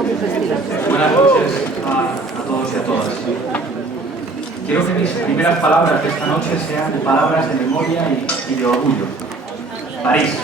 Buenas noches a todos y a todas. Quiero que mis primeras palabras de esta noche sean palabras de memoria y de orgullo. París.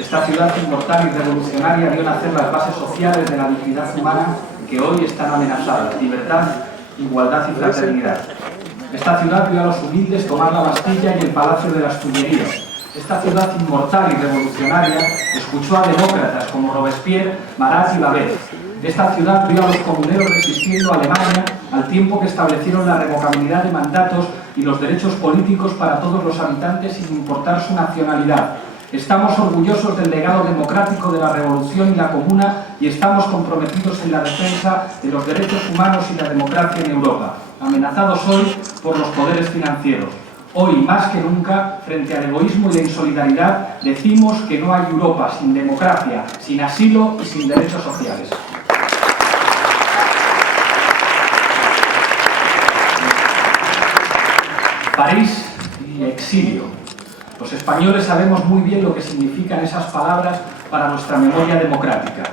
Esta ciudad inmortal y revolucionaria vio nacer las bases sociales de la dignidad humana que hoy están amenazadas: libertad, igualdad y fraternidad. Esta ciudad vio a los humildes tomar la Bastilla y el Palacio de las Tullerías. Esta ciudad inmortal y revolucionaria escuchó a demócratas como Robespierre, Marat y Babet. Esta ciudad vio a los comuneros resistiendo a Alemania al tiempo que establecieron la revocabilidad de mandatos y los derechos políticos para todos los habitantes sin importar su nacionalidad. Estamos orgullosos del legado democrático de la Revolución y la Comuna y estamos comprometidos en la defensa de los derechos humanos y la democracia en Europa, amenazados hoy por los poderes financieros. Hoy, más que nunca, frente al egoísmo y la insolidaridad, decimos que no hay Europa sin democracia, sin asilo y sin derechos sociales. París y exilio. Los españoles sabemos muy bien lo que significan esas palabras para nuestra memoria democrática.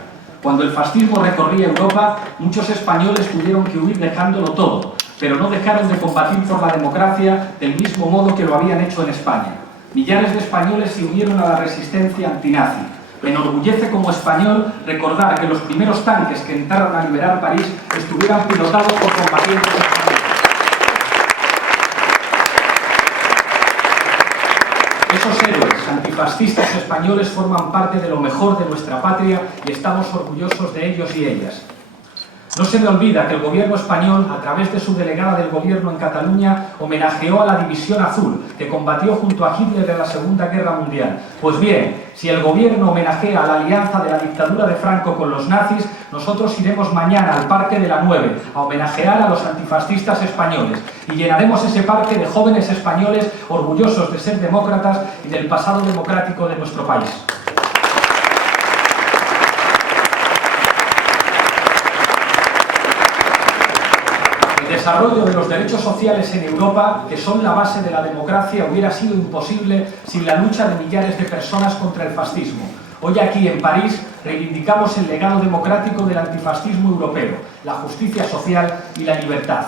Cuando el fascismo recorría Europa, muchos españoles tuvieron que huir dejándolo todo, pero no dejaron de combatir por la democracia del mismo modo que lo habían hecho en España. Millares de españoles se unieron a la resistencia antinazi. Me enorgullece como español recordar que los primeros tanques que entraron a liberar París estuvieran pilotados por combatientes españoles. Esos héroes antifascistas españoles forman parte de lo mejor de nuestra patria y estamos orgullosos de ellos y ellas. No se me olvida que el gobierno español, a través de su delegada del gobierno en Cataluña, homenajeó a la División Azul, que combatió junto a Hitler en la Segunda Guerra Mundial. Pues bien, si el gobierno homenajea a la alianza de la dictadura de Franco con los nazis, nosotros iremos mañana al Parque de la 9 a homenajear a los antifascistas españoles y llenaremos ese parque de jóvenes españoles orgullosos de ser demócratas y del pasado democrático de nuestro país. El desarrollo de los derechos sociales en Europa, que son la base de la democracia, hubiera sido imposible sin la lucha de millares de personas contra el fascismo. Hoy aquí en París reivindicamos el legado democrático del antifascismo europeo, la justicia social y la libertad.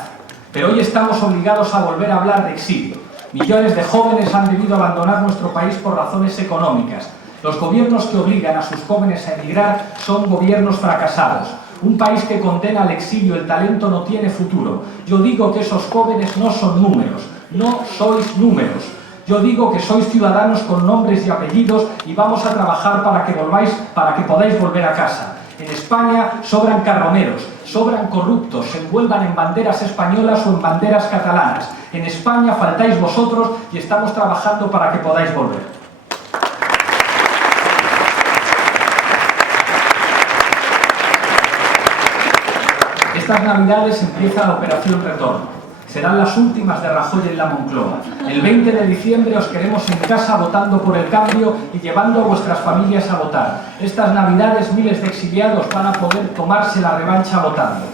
Pero hoy estamos obligados a volver a hablar de exilio. Millones de jóvenes han debido abandonar nuestro país por razones económicas. Los gobiernos que obligan a sus jóvenes a emigrar son gobiernos fracasados. Un país que condena al exilio el talento no tiene futuro. Yo digo que esos jóvenes no son números, no sois números. Yo digo que sois ciudadanos con nombres y apellidos y vamos a trabajar para que podáis volver a casa. En España sobran carroneros, sobran corruptos, se envuelvan en banderas españolas o en banderas catalanas. En España faltáis vosotros y estamos trabajando para que podáis volver. Estas Navidades empieza la Operación Retorno. Serán las últimas de Rajoy en la Moncloa. El 20 de diciembre os queremos en casa votando por el cambio y llevando a vuestras familias a votar. Estas Navidades miles de exiliados van a poder tomarse la revancha votando.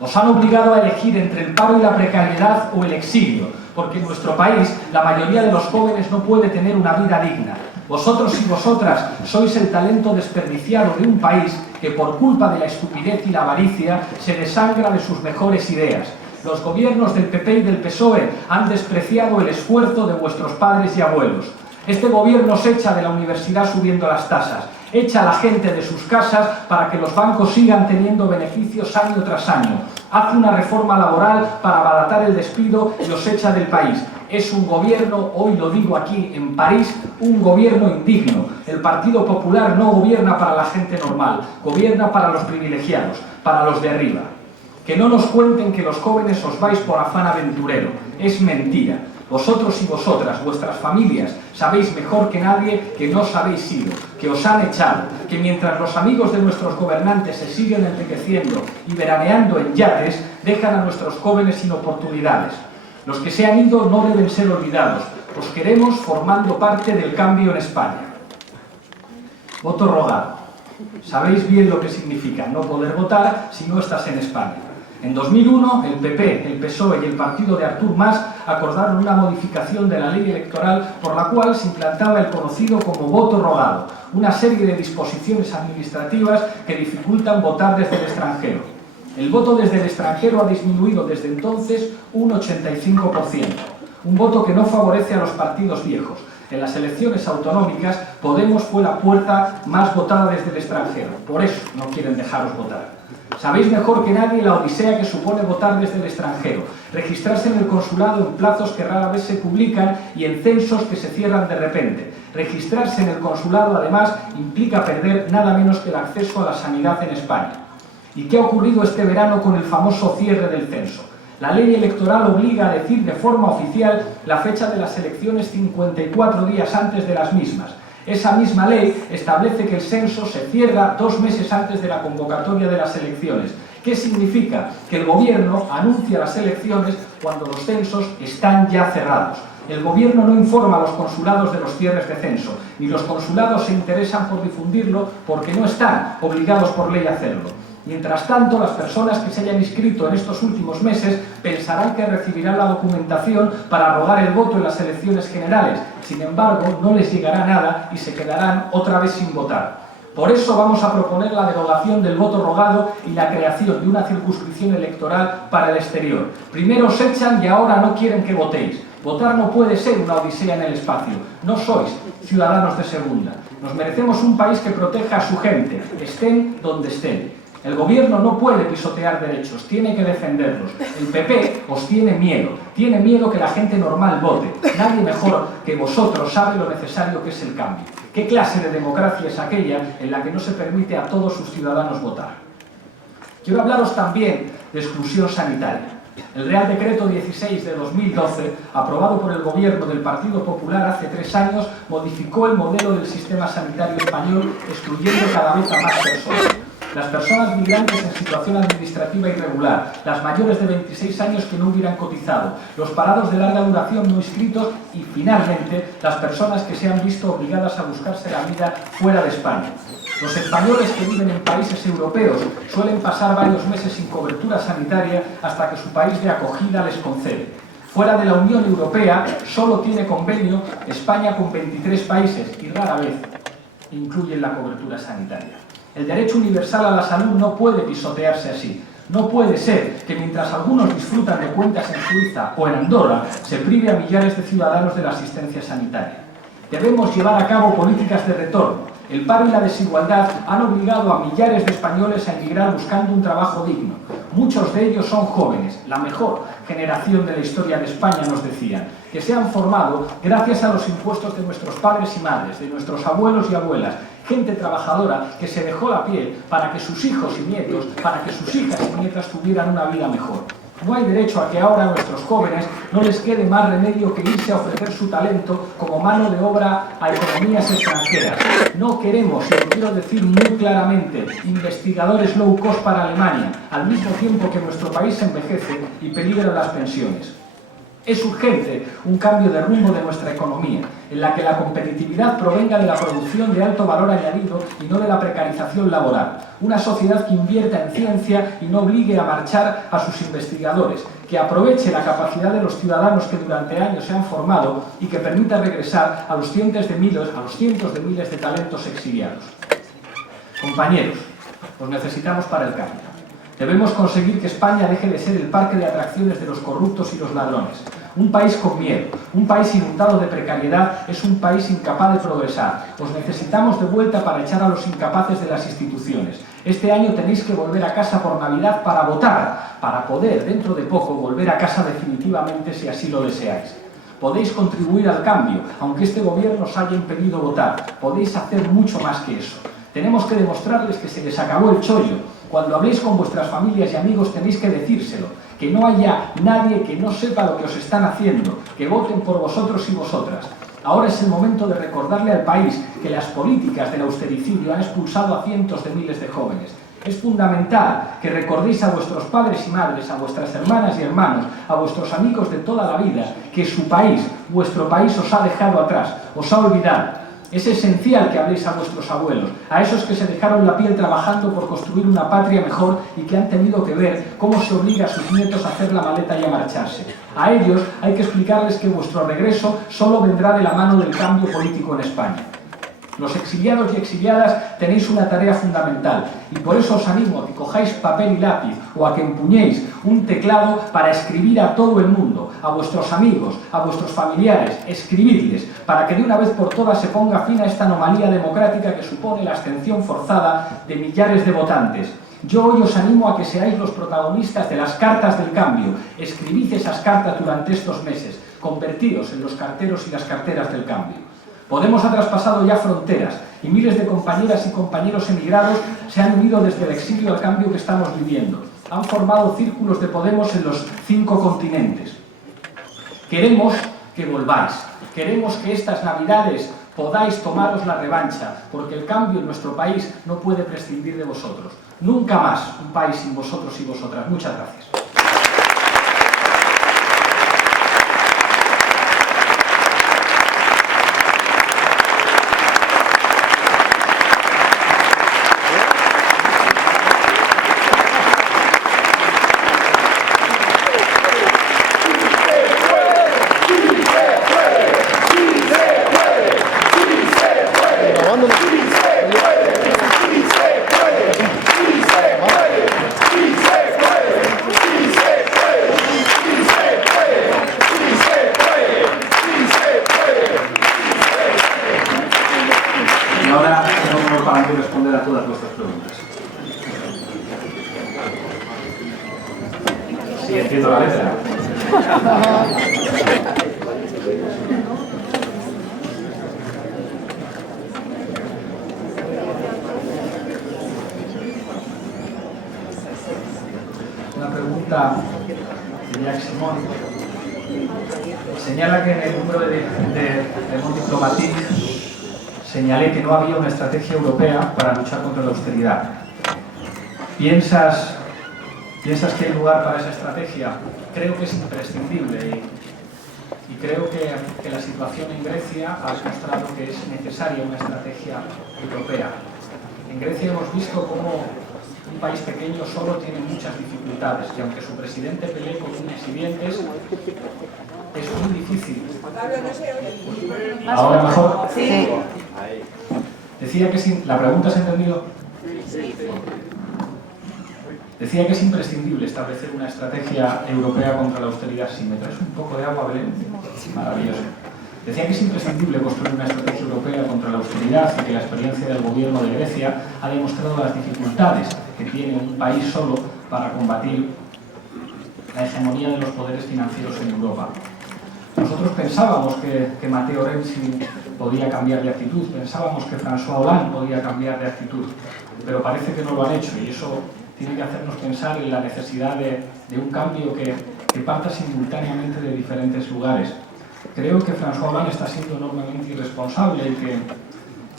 Os han obligado a elegir entre el paro y la precariedad o el exilio, porque en nuestro país la mayoría de los jóvenes no puede tener una vida digna. Vosotros y vosotras sois el talento desperdiciado de un país que por culpa de la estupidez y la avaricia se desangra de sus mejores ideas. Los gobiernos del PP y del PSOE han despreciado el esfuerzo de vuestros padres y abuelos. Este gobierno se echa de la universidad subiendo las tasas, echa a la gente de sus casas para que los bancos sigan teniendo beneficios año tras año. Hace una reforma laboral para abaratar el despido y os echa del país. Es un gobierno, hoy lo digo aquí en París, un gobierno indigno. El Partido Popular no gobierna para la gente normal, gobierna para los privilegiados, para los de arriba. Que no nos cuenten que los jóvenes os vais por afán aventurero. Es mentira. Vosotros y vosotras, vuestras familias, sabéis mejor que nadie que no os habéis ido, que os han echado, que mientras los amigos de nuestros gobernantes se siguen enriqueciendo y veraneando en yates, dejan a nuestros jóvenes sin oportunidades. Los que se han ido no deben ser olvidados. Os queremos formando parte del cambio en España. Voto rogado. Sabéis bien lo que significa no poder votar si no estás en España. En 2001, el PP, el PSOE y el partido de Artur Mas acordaron una modificación de la ley electoral por la cual se implantaba el conocido como voto rogado, una serie de disposiciones administrativas que dificultan votar desde el extranjero. El voto desde el extranjero ha disminuido desde entonces un 85%, un voto que no favorece a los partidos viejos. En las elecciones autonómicas, Podemos fue la puerta más votada desde el extranjero. Por eso no quieren dejaros votar. Sabéis mejor que nadie la odisea que supone votar desde el extranjero, registrarse en el consulado en plazos que rara vez se publican y en censos que se cierran de repente. Registrarse en el consulado, además, implica perder nada menos que el acceso a la sanidad en España. ¿Y qué ha ocurrido este verano con el famoso cierre del censo? La ley electoral obliga a decir de forma oficial la fecha de las elecciones 54 días antes de las mismas. Esa misma ley establece que el censo se cierra 2 meses antes de la convocatoria de las elecciones. ¿Qué significa? Que el gobierno anuncia las elecciones cuando los censos están ya cerrados. El gobierno no informa a los consulados de los cierres de censo, ni los consulados se interesan por difundirlo porque no están obligados por ley a hacerlo. Mientras tanto, las personas que se hayan inscrito en estos últimos meses pensarán que recibirán la documentación para rogar el voto en las elecciones generales. Sin embargo, no les llegará nada y se quedarán otra vez sin votar. Por eso vamos a proponer la derogación del voto rogado y la creación de una circunscripción electoral para el exterior. Primero os echan y ahora no quieren que votéis. Votar no puede ser una odisea en el espacio. No sois ciudadanos de segunda. Nos merecemos un país que proteja a su gente, estén donde estén. El gobierno no puede pisotear derechos, tiene que defenderlos. El PP os tiene miedo que la gente normal vote. Nadie mejor que vosotros sabe lo necesario que es el cambio. ¿Qué clase de democracia es aquella en la que no se permite a todos sus ciudadanos votar? Quiero hablaros también de exclusión sanitaria. El Real Decreto 16 de 2012, aprobado por el gobierno del Partido Popular hace 3 años, modificó el modelo del sistema sanitario español, excluyendo cada vez a más personas. Las personas migrantes en situación administrativa irregular, las mayores de 26 años que no hubieran cotizado, los parados de larga duración no inscritos y, finalmente, las personas que se han visto obligadas a buscarse la vida fuera de España. Los españoles que viven en países europeos suelen pasar varios meses sin cobertura sanitaria hasta que su país de acogida les concede. Fuera de la Unión Europea solo tiene convenio España con 23 países y rara vez incluyen la cobertura sanitaria. El derecho universal a la salud no puede pisotearse así. No puede ser que mientras algunos disfrutan de cuentas en Suiza o en Andorra, se prive a millares de ciudadanos de la asistencia sanitaria. Debemos llevar a cabo políticas de retorno. El paro y la desigualdad han obligado a millares de españoles a emigrar buscando un trabajo digno. Muchos de ellos son jóvenes, la mejor generación de la historia de España, nos decían, que se han formado gracias a los impuestos de nuestros padres y madres, de nuestros abuelos y abuelas, gente trabajadora que se dejó la piel para que sus hijos y nietos, para que sus hijas y nietas tuvieran una vida mejor. No hay derecho a que ahora a nuestros jóvenes no les quede más remedio que irse a ofrecer su talento como mano de obra a economías extranjeras. No queremos, y lo quiero decir muy claramente, investigadores low cost para Alemania, al mismo tiempo que nuestro país envejece y peligran las pensiones. Es urgente un cambio de rumbo de nuestra economía, en la que la competitividad provenga de la producción de alto valor añadido y no de la precarización laboral. Una sociedad que invierta en ciencia y no obligue a marchar a sus investigadores, que aproveche la capacidad de los ciudadanos que durante años se han formado y que permita regresar a los cientos de miles de talentos exiliados. Compañeros, los necesitamos para el cambio. Debemos conseguir que España deje de ser el parque de atracciones de los corruptos y los ladrones. Un país con miedo, un país inundado de precariedad, es un país incapaz de progresar. Os necesitamos de vuelta para echar a los incapaces de las instituciones. Este año tenéis que volver a casa por Navidad para votar, para poder, dentro de poco, volver a casa definitivamente si así lo deseáis. Podéis contribuir al cambio, aunque este gobierno os haya impedido votar. Podéis hacer mucho más que eso. Tenemos que demostrarles que se les acabó el chollo. Cuando habléis con vuestras familias y amigos tenéis que decírselo, que no haya nadie que no sepa lo que os están haciendo, que voten por vosotros y vosotras. Ahora es el momento de recordarle al país que las políticas del austericidio han expulsado a cientos de miles de jóvenes. Es fundamental que recordéis a vuestros padres y madres, a vuestras hermanas y hermanos, a vuestros amigos de toda la vida, que su país, vuestro país, os ha dejado atrás, os ha olvidado. Es esencial que habléis a vuestros abuelos, a esos que se dejaron la piel trabajando por construir una patria mejor y que han tenido que ver cómo se obliga a sus nietos a hacer la maleta y a marcharse. A ellos hay que explicarles que vuestro regreso solo vendrá de la mano del cambio político en España. Los exiliados y exiliadas tenéis una tarea fundamental y por eso os animo a que cojáis papel y lápiz o a que empuñéis un teclado para escribir a todo el mundo, a vuestros amigos, a vuestros familiares, escribidles para que de una vez por todas se ponga fin a esta anomalía democrática que supone la abstención forzada de millares de votantes. Yo hoy os animo a que seáis los protagonistas de las cartas del cambio. Escribid esas cartas durante estos meses, convertíos en los carteros y las carteras del cambio. Podemos ha traspasado ya fronteras y miles de compañeras y compañeros emigrados se han unido desde el exilio al cambio que estamos viviendo. Han formado círculos de Podemos en los 5 continentes. Queremos que volváis. Queremos que estas Navidades podáis tomaros la revancha, porque el cambio en nuestro país no puede prescindir de vosotros. Nunca más un país sin vosotros y vosotras. Muchas gracias. Responder a todas vuestras preguntas. Sí, entiendo la letra. Una pregunta de Jacques Simon señala que en el número de Le Monde Diplomatique señalé que no había una estrategia europea para luchar contra la austeridad. ¿Piensas que hay lugar para esa estrategia? Creo que es imprescindible y creo que la situación en Grecia ha demostrado que es necesaria una estrategia europea. En Grecia hemos visto cómo un país pequeño solo tiene muchas dificultades, que aunque su presidente pelee con unos dientes, es muy difícil. ¿Ahora mejor? Sí. Decía que ¿la pregunta se ha entendido? Decía que es imprescindible establecer una estrategia europea contra la austeridad. Si me traes un poco de agua, Belén, maravilloso. Decía que es imprescindible construir una estrategia europea contra la austeridad y que la experiencia del gobierno de Grecia ha demostrado las dificultades que tiene un país solo para combatir la hegemonía de los poderes financieros en Europa. Nosotros pensábamos que Matteo Renzi podía cambiar de actitud, pensábamos que François Hollande podía cambiar de actitud, pero parece que no lo han hecho y eso tiene que hacernos pensar en la necesidad de un cambio que parta simultáneamente de diferentes lugares. Creo que François Hollande está siendo enormemente irresponsable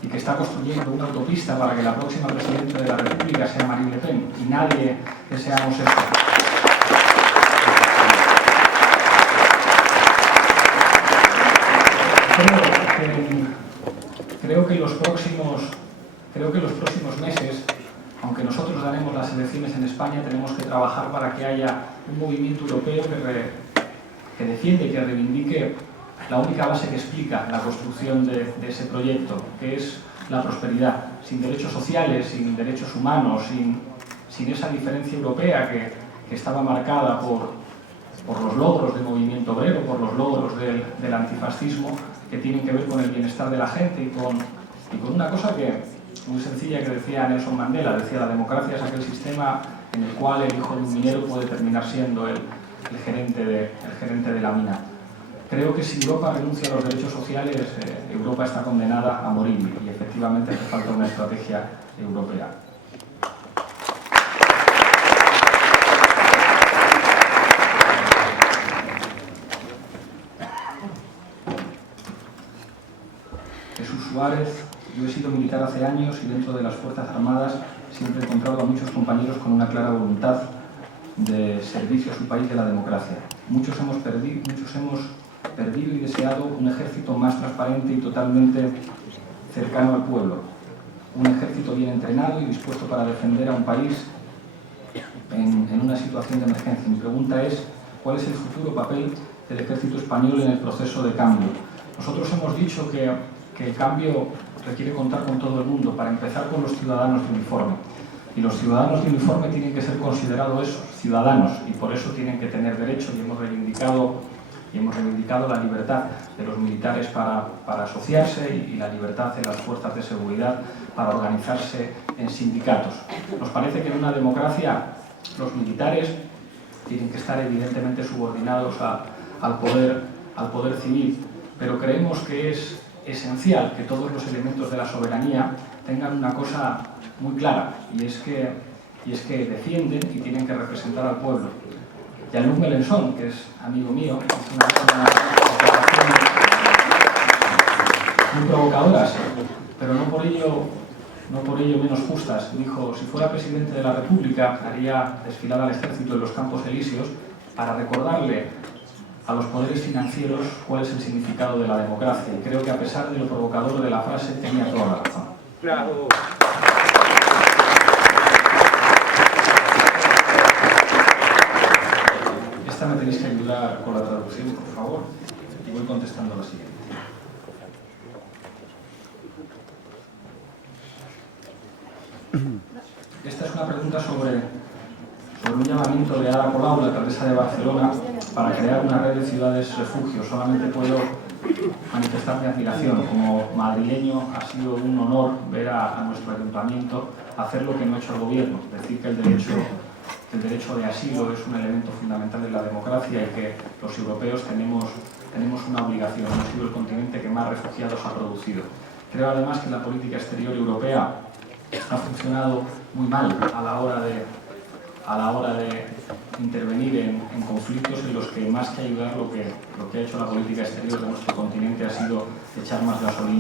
y que está construyendo una autopista para que la próxima presidenta de la República sea Marine Le Pen, y nadie deseamos esto. Creo que los próximos meses, aunque nosotros daremos las elecciones en España, tenemos que trabajar para que haya un movimiento europeo que defiende y que reivindique la única base que explica la construcción de ese proyecto, que es la prosperidad. Sin derechos sociales, sin derechos humanos, sin esa diferencia europea que estaba marcada por los logros del movimiento obrero, por los logros del antifascismo, que tienen que ver con el bienestar de la gente y con una cosa muy sencilla que decía Nelson Mandela, decía: la democracia es aquel sistema en el cual el hijo de un minero puede terminar siendo el gerente de la mina. Creo que si Europa renuncia a los derechos sociales, Europa está condenada a morir y efectivamente hace falta una estrategia europea. Jesús Suárez: yo he sido militar hace años y dentro de las Fuerzas Armadas siempre he encontrado a muchos compañeros con una clara voluntad de servicio a su país y a la democracia. Muchos hemos perdido y deseado un ejército más transparente y totalmente cercano al pueblo, un ejército bien entrenado y dispuesto para defender a un país en una situación de emergencia. Mi pregunta es, ¿cuál es el futuro papel del ejército español en el proceso de cambio? Nosotros hemos dicho que el cambio requiere contar con todo el mundo, para empezar con los ciudadanos de uniforme. Y los ciudadanos de uniforme tienen que ser considerados esos, ciudadanos, y por eso tienen que tener derecho, y hemos reivindicado la libertad de los militares para asociarse y la libertad de las fuerzas de seguridad para organizarse en sindicatos. Nos parece que en una democracia los militares tienen que estar evidentemente subordinados al poder civil, pero creemos que es esencial que todos los elementos de la soberanía tengan una cosa muy clara, y es que defienden y tienen que representar al pueblo. Jean-Luc Mélenchon, que es amigo mío, hizo unas declaraciones muy provocadoras, pero no por ello menos justas. Dijo, si fuera presidente de la República, haría desfilar al ejército en los Campos Elíseos para recordarle a los poderes financieros cuál es el significado de la democracia. Y creo que, a pesar de lo provocador de la frase, tenía toda la razón. Bravo. Esta me tenéis que ayudar con la traducción, por favor, y voy contestando la siguiente. Esta es una pregunta sobre un llamamiento de Ada Colau, la alcaldesa de Barcelona, para crear una red de ciudades refugio. Solamente puedo manifestar mi admiración. Como madrileño, ha sido un honor ver a nuestro ayuntamiento hacer lo que no ha hecho el gobierno, decir que el derecho de asilo es un elemento fundamental de la democracia y que los europeos tenemos una obligación. Hemos sido el continente que más refugiados ha producido. Creo además que la política exterior europea ha funcionado muy mal a la hora de intervenir en conflictos en los que, más que ayudar, lo que ha hecho la política exterior de nuestro continente ha sido echar más gasolina